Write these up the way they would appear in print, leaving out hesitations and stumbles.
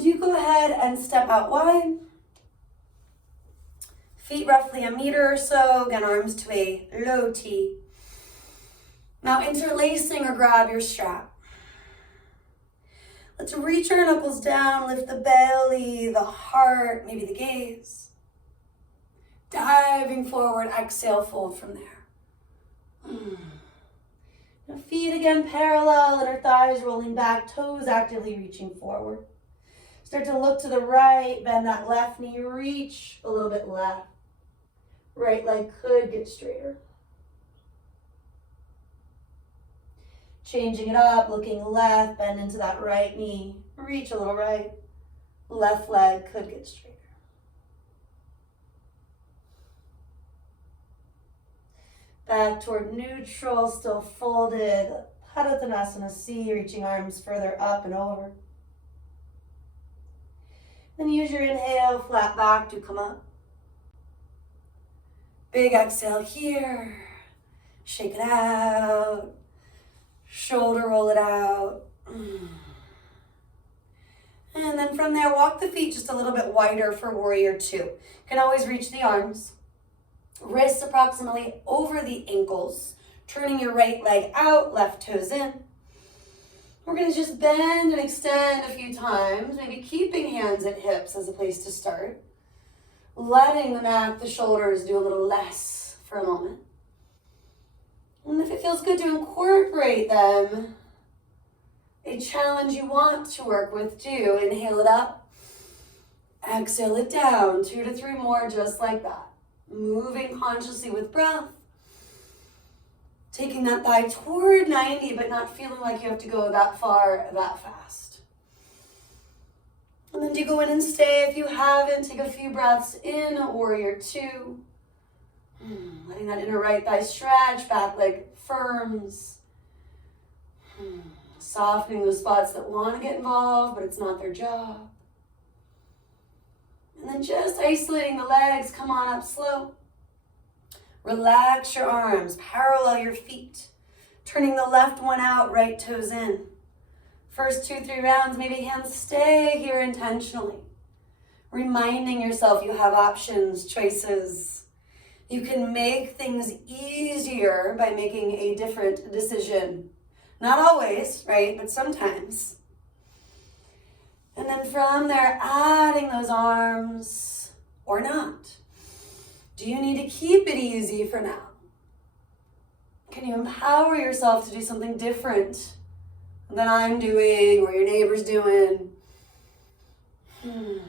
then do go ahead and step out wide. Feet roughly 1 meter or so. Again, arms to a low T. Now interlacing or grab your strap. Let's reach our knuckles down, lift the belly, the heart, maybe the gaze. Diving forward, exhale, fold from there. Now feet again parallel, inner thighs rolling back, toes actively reaching forward. Start to look to the right, bend that left knee, reach a little bit left. Right leg could get straighter. Changing it up, looking left, bend into that right knee, reach a little right. Left leg could get straighter. Back toward neutral, still folded. Padottanasana C, reaching arms further up and over. Then use your inhale, flat back to come up. Big exhale here. Shake it out. Shoulder roll it out. And then from there, walk the feet just a little bit wider for warrior two. You can always reach the arms. Wrists approximately over the ankles. Turning your right leg out, left toes in. We're going to just bend and extend a few times. Maybe keeping hands at hips as a place to start. Letting the neck, the shoulders do a little less for a moment. And if it feels good to incorporate them, a challenge you want to work with too. Inhale it up. Exhale it down. 2 to 3 more just like that. Moving consciously with breath. Taking that thigh toward 90, but not feeling like you have to go that far, that fast. And then do go in and stay. If you haven't, take a few breaths in, warrior two. Letting that inner right thigh stretch, back leg firms. Softening those spots that want to get involved, but it's not their job. And then just isolating the legs, come on up slow. Relax your arms, parallel your feet. Turning the left one out, right toes in. First 2-3 rounds, maybe hands stay here intentionally. Reminding yourself you have options, choices. You can make things easier by making a different decision. Not always, right? But sometimes. And then from there, adding those arms or not. Do you need to keep it easy for now? Can you empower yourself to do something different than I'm doing or your neighbor's doing? And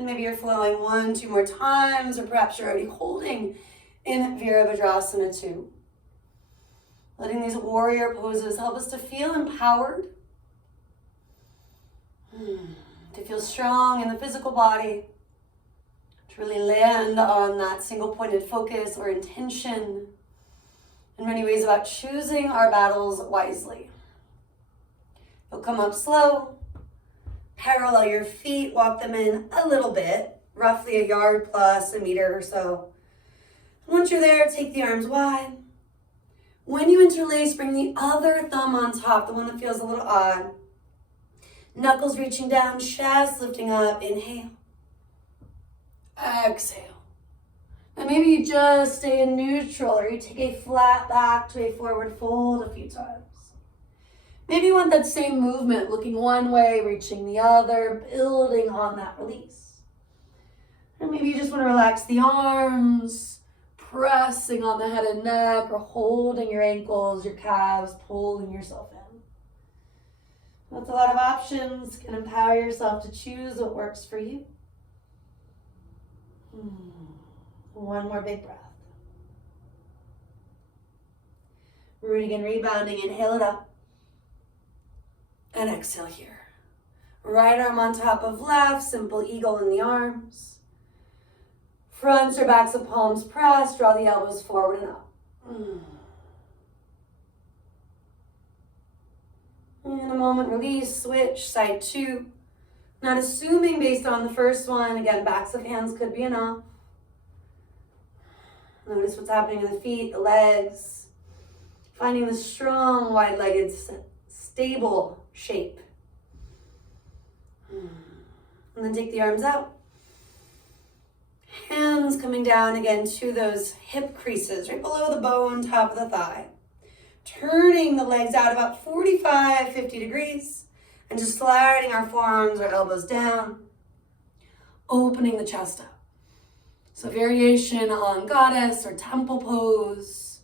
maybe you're flowing 1-2 more times, or perhaps you're already holding in Virabhadrasana 2. Letting these warrior poses help us to feel empowered, to feel strong in the physical body, to really land on that single pointed focus or intention. In many ways about choosing our battles wisely. You'll come up slow, parallel your feet, walk them in a little bit, roughly 1 yard plus, 1 meter or so. Once you're there, take the arms wide. When you interlace, bring the other thumb on top, the one that feels a little odd. Knuckles reaching down, chest lifting up, inhale. Exhale. And maybe you just stay in neutral, or you take a flat back to a forward fold a few times. Maybe you want that same movement, looking one way, reaching the other, building on that release. Or maybe you just want to relax the arms, pressing on the head and neck, or holding your ankles, your calves, pulling yourself in. That's a lot of options. You can empower yourself to choose what works for you. One more big breath. Rooting and rebounding, inhale it up. And exhale here. Right arm on top of left, simple eagle in the arms. Fronts or backs of palms pressed, draw the elbows forward and up. In a moment, release, switch, side two. Not assuming based on the first one, again, backs of hands could be enough. Notice what's happening in the feet, the legs. Finding the strong, wide-legged, stable shape. And then take the arms out. Hands coming down again to those hip creases, right below the bone, top of the thigh. Turning the legs out about 45, 50 degrees. And just sliding our forearms or elbows down. Opening the chest up. So variation on goddess or temple pose.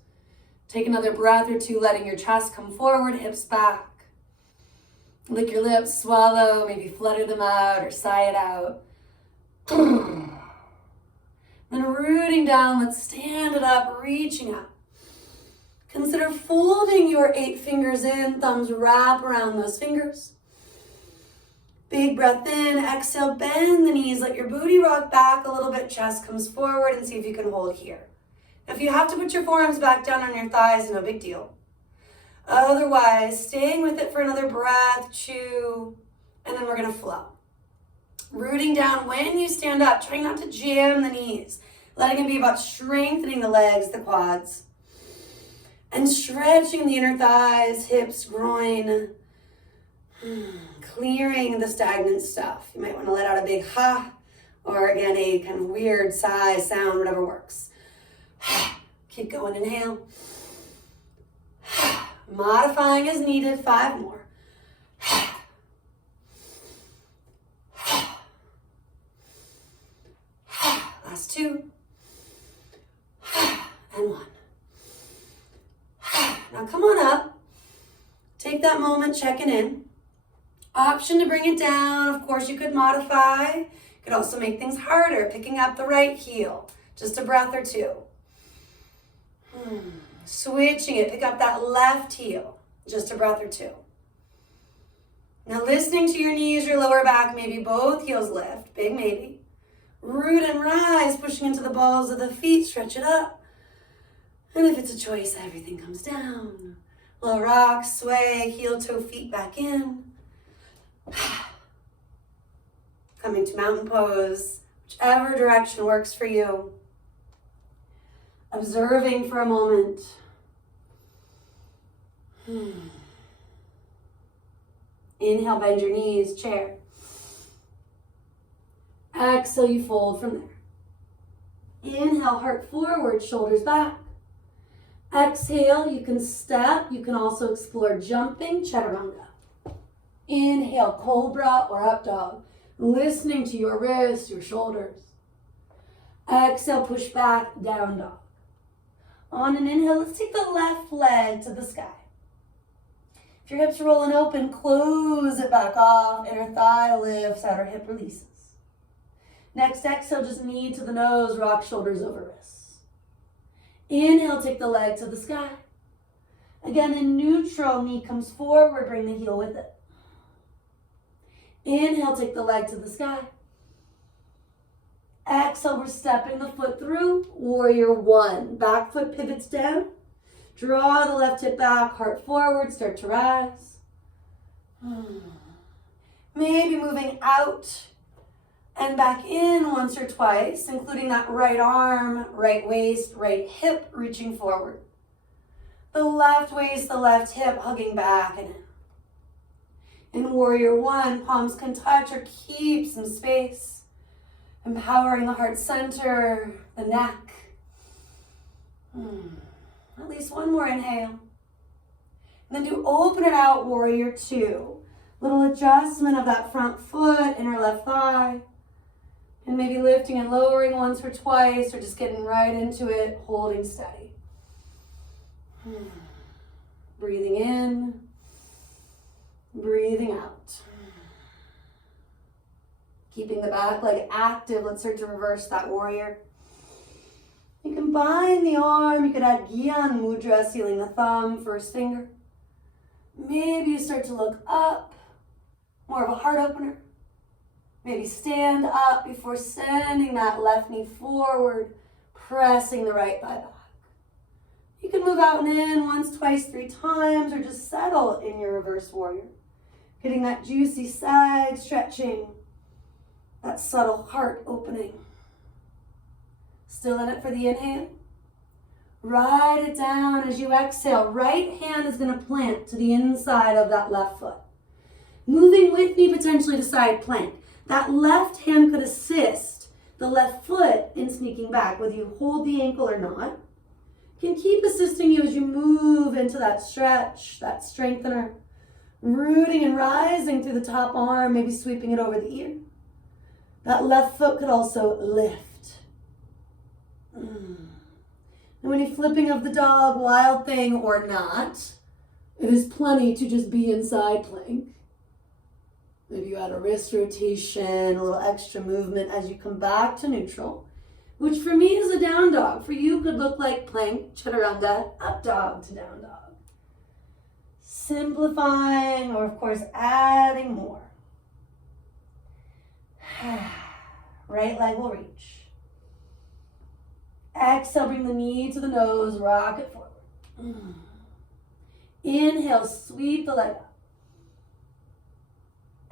Take another breath or two, letting your chest come forward, hips back. Lick your lips, swallow, maybe flutter them out or sigh it out. Then rooting down, let's stand it up, reaching up. Consider folding your 8 fingers in, thumbs wrap around those fingers. Big breath in, exhale, bend the knees, let your booty rock back a little bit, chest comes forward, and see if you can hold here. If you have to put your forearms back down on your thighs, no big deal. Otherwise, staying with it for another breath, chew, and then we're gonna flow. Rooting down when you stand up, trying not to jam the knees. Letting it be about strengthening the legs, the quads. And stretching the inner thighs, hips, groin. Clearing the stagnant stuff. You might want to let out a big ha, or again, a kind of weird sigh sound, whatever works. Keep going, inhale. Modifying as needed, 5 more. Last 2. And 1. Now come on up. Take that moment checking in. Option to bring it down. Of course, you could modify. You could also make things harder, picking up the right heel. Just a breath or 2. Switching it, pick up that left heel. Just a breath or 2. Now listening to your knees, your lower back, maybe both heels lift, big maybe. Root and rise, pushing into the balls of the feet, stretch it up. And if it's a choice, everything comes down. Little rock, sway, heel, toe, feet back in. Coming to mountain pose, whichever direction works for you. Observing for a moment. Inhale, bend your knees, chair. Exhale, you fold from there. Inhale, heart forward, shoulders back. Exhale, you can step. You can also explore jumping, chaturanga. Inhale, cobra or up dog. Listening to your wrists, your shoulders. Exhale, push back, down dog. On an inhale, let's take the left leg to the sky. If your hips are rolling open, close it back off. Inner thigh lifts, outer hip releases. Next exhale, just knee to the nose, rock shoulders over wrists. Inhale, take the leg to the sky. Again, in neutral, knee comes forward, bring the heel with it. Inhale, take the leg to the sky. Exhale, we're stepping the foot through, warrior 1. Back foot pivots down. Draw the left hip back, heart forward, start to rise. Maybe moving out and back in once or twice, including that right arm, right waist, right hip reaching forward. The left waist, the left hip hugging back and in. In warrior 1, palms can touch or keep some space. Empowering the heart center, the neck. At least 1 more inhale. And then do open it out, warrior 2. Little adjustment of that front foot, inner left thigh. And maybe lifting and lowering once or twice, or just getting right into it, holding steady. Breathing in, breathing out. Keeping the back leg active. Let's start to reverse that warrior. You can bind the arm. You could add Gyan Mudra, sealing the thumb, first finger. Maybe you start to look up, more of a heart opener. Maybe stand up before sending that left knee forward, pressing the right thigh back. You can move out and in once, twice, 3 times, or just settle in your reverse warrior. Getting that juicy side stretching, that subtle heart opening. Still in it for the inhale. Ride it down as you exhale. Right hand is going to plant to the inside of that left foot. Moving with me potentially to side plank. That left hand could assist the left foot in sneaking back, whether you hold the ankle or not. Can keep assisting you as you move into that stretch, that strengthener, rooting and rising through the top arm, maybe sweeping it over the ear. That left foot could also lift. And when you're flipping of the dog, wild thing or not, it is plenty to just be in side plank. Maybe you add a wrist rotation, a little extra movement as you come back to neutral, which for me is a down dog. For you could look like plank, chaturanga, up dog to down dog. Simplifying, or of course adding more. Right leg will reach. Exhale, bring the knee to the nose, rock it forward. Inhale, sweep the leg up.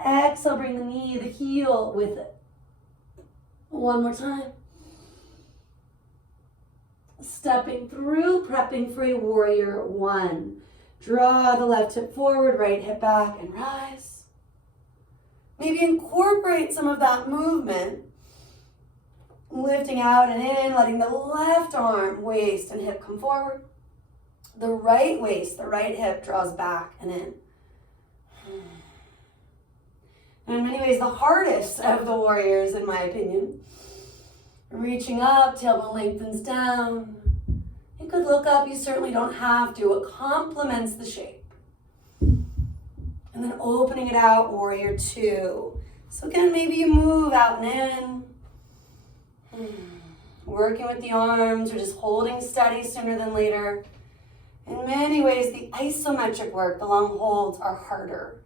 Exhale, bring the knee, the heel with it. One more time. Stepping through, prepping for a warrior one. Draw the left hip forward, right hip back, and rise. Maybe incorporate some of that movement. Lifting out and in, letting the left arm, waist, and hip come forward. The right waist, the right hip draws back and in. And in many ways, the hardest of the warriors, in my opinion. Reaching up, tailbone lengthens down. You could look up, you certainly don't have to. It complements the shape. And then opening it out, warrior two. So again, maybe you move out and in. Working with the arms or just holding steady sooner than later. In many ways, the isometric work, the long holds, are harder.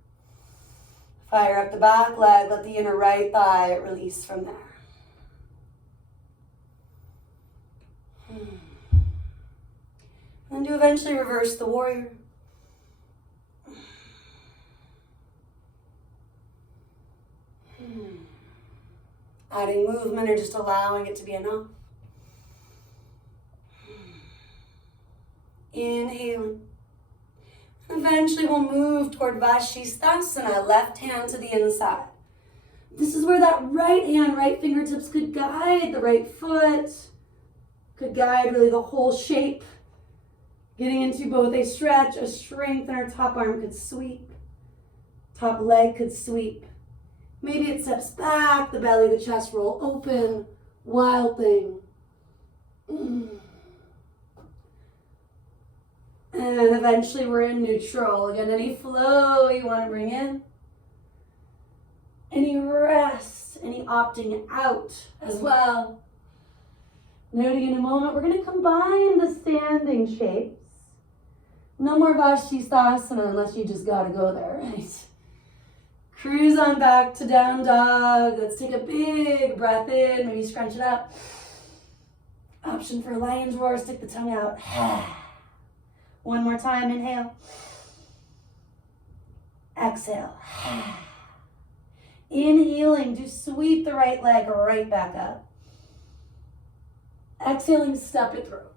Fire up the back leg, let the inner right thigh release from there. And to eventually reverse the warrior. Adding movement or just allowing it to be enough. Inhaling. Eventually we'll move toward Vashisthasana, left hand to the inside. This is where that right hand, right fingertips could guide the right foot, could guide really the whole shape. Getting into both a stretch, a strength, and our top arm could sweep. Top leg could sweep. Maybe it steps back, the belly, the chest roll open. Wild thing. And eventually we're in neutral. Again, any flow you want to bring in. Any rest, any opting out as well. Noting in a moment, we're going to combine the standing shapes. No more Vashisthasana unless you just got to go there, right? Cruise on back to down dog. Let's take a big breath in. Maybe scrunch it up. Option for lion's roar. Stick the tongue out. One more time. Inhale. Exhale. Inhaling to sweep the right leg right back up. Exhaling, step it through.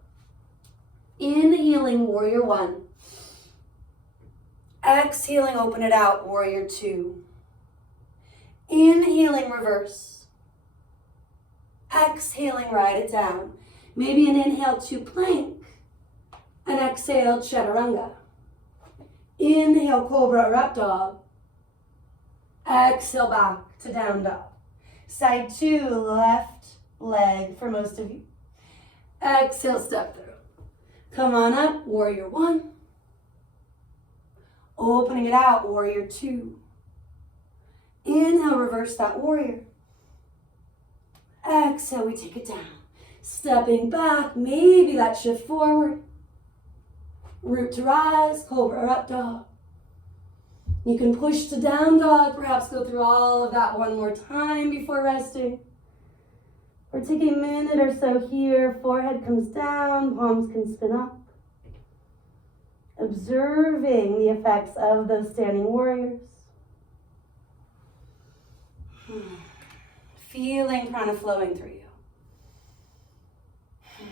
Inhaling, warrior one. Exhaling, open it out, warrior two. Inhaling, reverse. Exhaling, ride it down. Maybe an inhale to plank. An exhale, chaturanga. Inhale, cobra or up dog. Exhale, back to down dog. Side two, left leg for most of you. Exhale, step through. Come on up, warrior one. Opening it out, warrior two. Inhale, reverse that warrior. Exhale, we take it down. Stepping back, maybe that shift forward. Root to rise, cobra or up dog. You can push to down dog, perhaps go through all of that one more time before resting. Or take a minute or so here, forehead comes down, palms can spin up. Observing the effects of those standing warriors. Feeling prana flowing through you.